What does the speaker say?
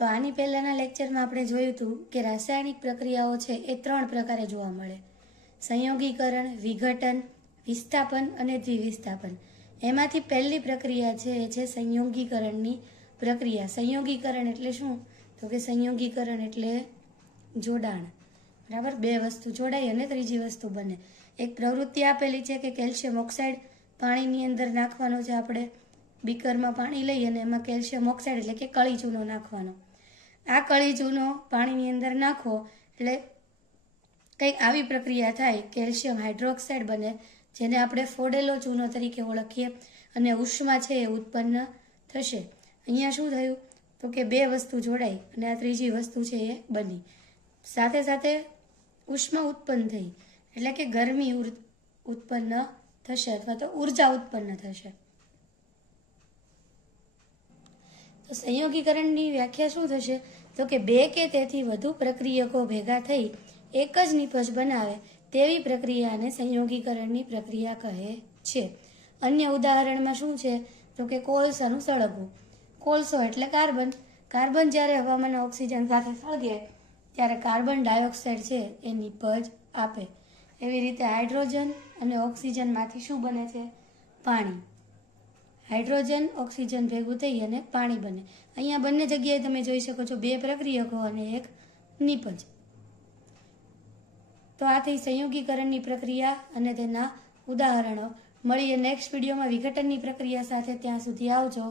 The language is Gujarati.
તો આની પહેલાના લેક્ચરમાં આપણે જોયું હતું કે રાસાયણિક પ્રક્રિયાઓ છે એ 3 પ્રકારે જોવા મળે: સંયોગીકરણ, વિઘટન, વિસ્થાપન અને દ્વિવિસ્થાપન. એમાંથી પહેલી પ્રક્રિયા છે એ છે સંયોગીકરણની પ્રક્રિયા. સંયોગીકરણ એટલે શું? તો કે સંયોગીકરણ એટલે જોડાણ. બરાબર, 2 વસ્તુ જોડાય અને ત્રીજી વસ્તુ બને. એક પ્રવૃત્તિ આપેલી છે કે કેલ્શિયમ ઓક્સાઇડ પાણીની અંદર નાખવાનો છે. આપણે બીકરમાં પાણી લઈ અને એમાં કેલ્શિયમ ઓક્સાઇડ એટલે કે કળી ચૂનો નાખવાનો. આ કળી ચૂનો પાણીની અંદર નાખો એટલે કંઈક આવી પ્રક્રિયા થાય, કેલ્શિયમ હાઇડ્રોક્સાઇડ બને, જેને આપણે ફોડેલો ચૂનો તરીકે ઓળખીએ અને ઉષ્મા છે એ ઉત્પન્ન થશે. અહીંયા શું થયું? તો કે 2 વસ્તુ જોડાઈ અને આ ત્રીજી વસ્તુ છે એ બની. સાથે સાથે ઉષ્મા ઉત્પન્ન થઈ એટલે કે ગરમી ઉત્પન્ન થશે અથવા તો ઉર્જા ઉત્પન્ન થશે. તો સંયોગીકરણની વ્યાખ્યા શું થશે? તો કે 2 કે તેથી વધુ પ્રક્રિયકો ભેગા થઈ એક જ નિપજ બનાવે તેવી પ્રક્રિયાને સંયોગીકરણની પ્રક્રિયા કહે છે. અન્ય ઉદાહરણમાં શું છે? તો કે કોલસાનું સળગવું. કોલસો એટલે કાર્બન. કાર્બન જ્યારે હવામાનના ઓક્સિજન સાથે સળગે ત્યારે કાર્બન ડાયોક્સાઇડ છે એ નિપજ આપે. એવી રીતે હાઇડ્રોજન અને ઓક્સિજનમાંથી શું બને છે? પાણી. હાઇડ્રોજન ઓક્સિજન ભેગું થઈ અને પાણી બને. અહીંયા બંને જગ્યાએ તમે જોઈ શકો છો 2 પ્રક્રિયકો અને એક નિપજ. તો આ થઈ સંયોગીકરણની પ્રક્રિયા અને તેના ઉદાહરણો. મળીએ નેક્સ્ટ વિડીયોમાં વિઘટનની પ્રક્રિયા સાથે. ત્યાં સુધી આવજો.